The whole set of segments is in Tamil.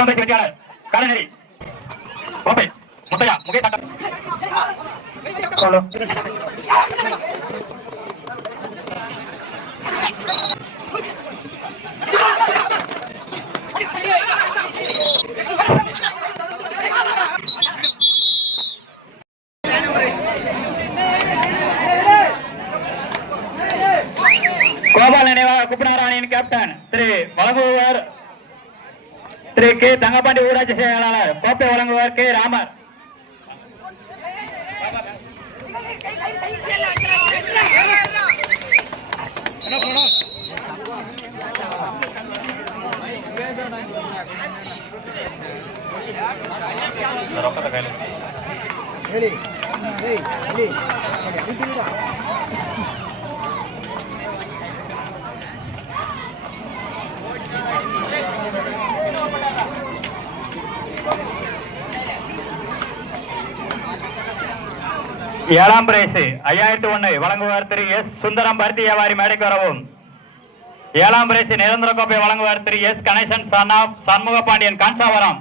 எட்டாம் பரிசு வெற்றியாளர் காரநேரி கோப்பை முத்தையா முகேஷ் ஆட்டம். கோபால் நினைவாக குப்பனார் அணியின் கேப்டன் திரு வழங்குவர் திரு கே தங்கப்பாண்டி ஊராட்சி செயலாளர். கோப்பை வழங்குவர் கே ராமர். ஏழாம் பிரைஸ் 5001 வழங்குவார் திரு எஸ் சுந்தரம் பருத்தி வியாபாரி மேடைக்கு வரவும். ஏழாம் பிரைஸ் நிரந்தர கோப்பை வழங்குவார் திரு S Ganesan son of Shanmuga Pandian Kanjavaram.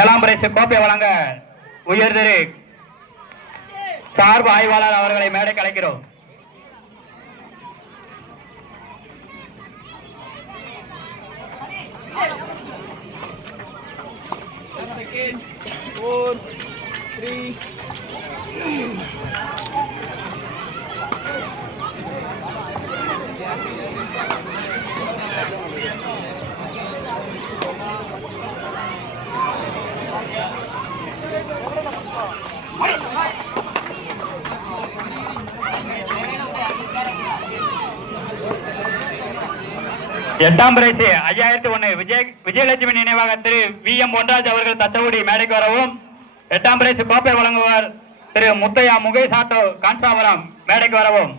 ஏழாம் பிரைஸ் கோப்பை வழங்க உயர் திரு சார்பு ஆய்வாளர் அவர்களை மேடைக்கு அழைக்கிறோம். எட்டாம் பிரைஸ் 5001 விஜயலட்சுமி நினைவாக திரு வி எம் பொன்ராஜ் அவர்கள் தச்சகுடி மேடைக்கு வரவும். எட்டாம் பிரைஸ் கோப்பை வழங்குவார் திரு முத்தையா முகேஷ் ஆட்டோ காஞ்சாவரம் மேடைக்கு வரவும்.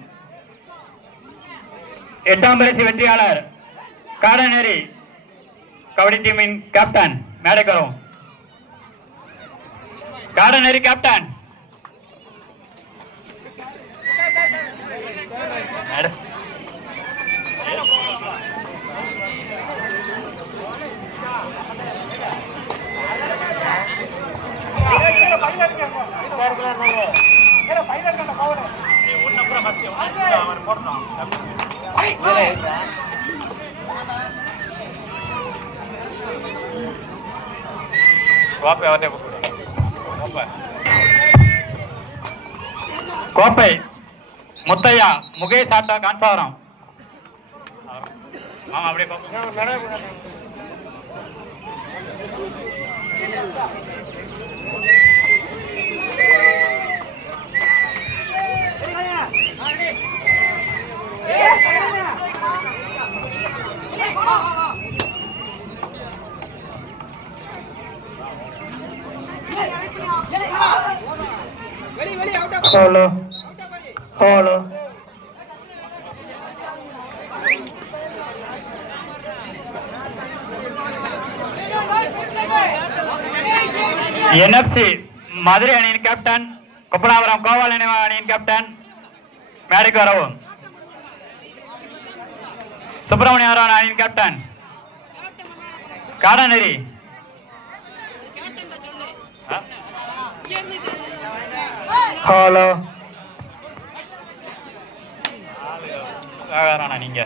எட்டாம் பிரைஸ் வெற்றியாளர் காரநேரி கபடி டீமின் கேப்டன் மேடைக்கு வரவும். காரநேரி கேப்டன் கோப்பை Muthaiya Mukesh auto Kanjavaram. Hello hello NFC Madurai அணியின் கேப்டன் கொப்பனாபுரம் கோபால் நினைவாக அணியின் கேப்டன் மேடைக்கு வரவும். சுப்பிரமணியபுரம் அணியின் கேப்டன் காரநேரி ஹலோ நீங்க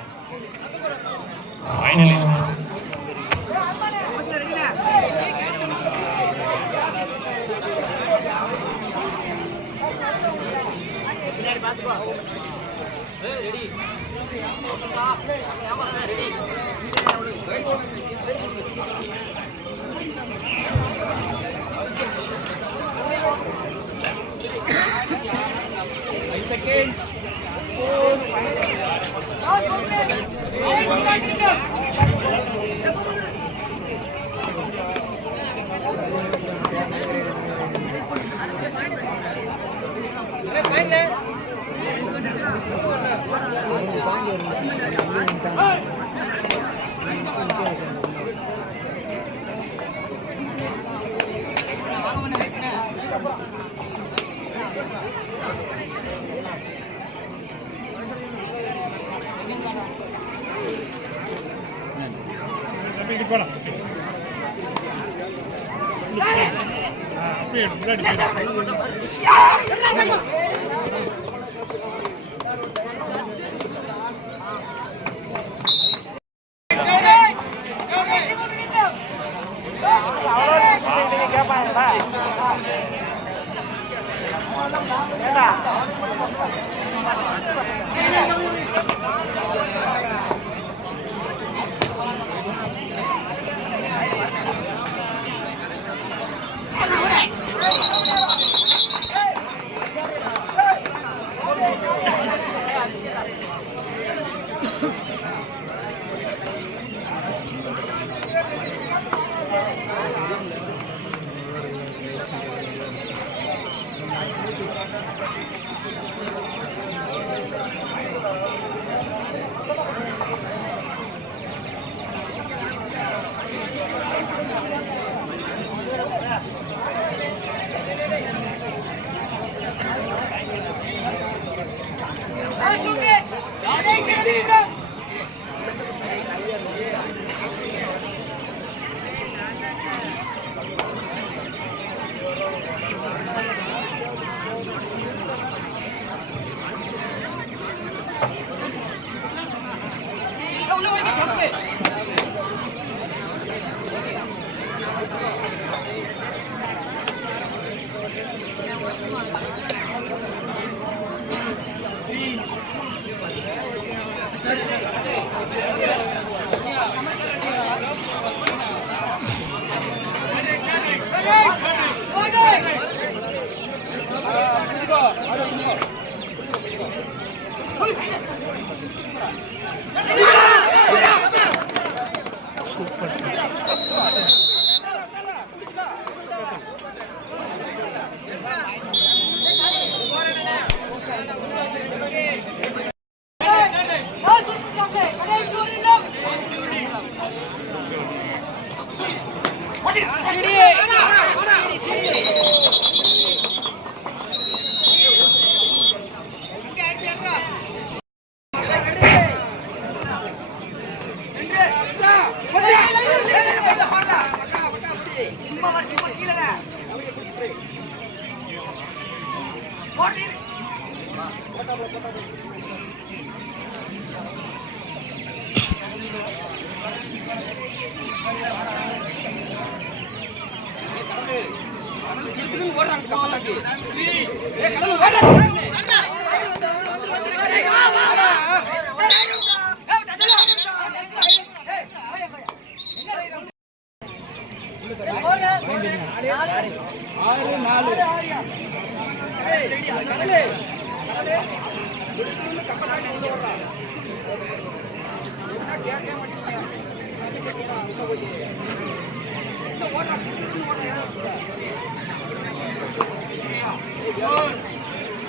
One,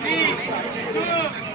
3, 2,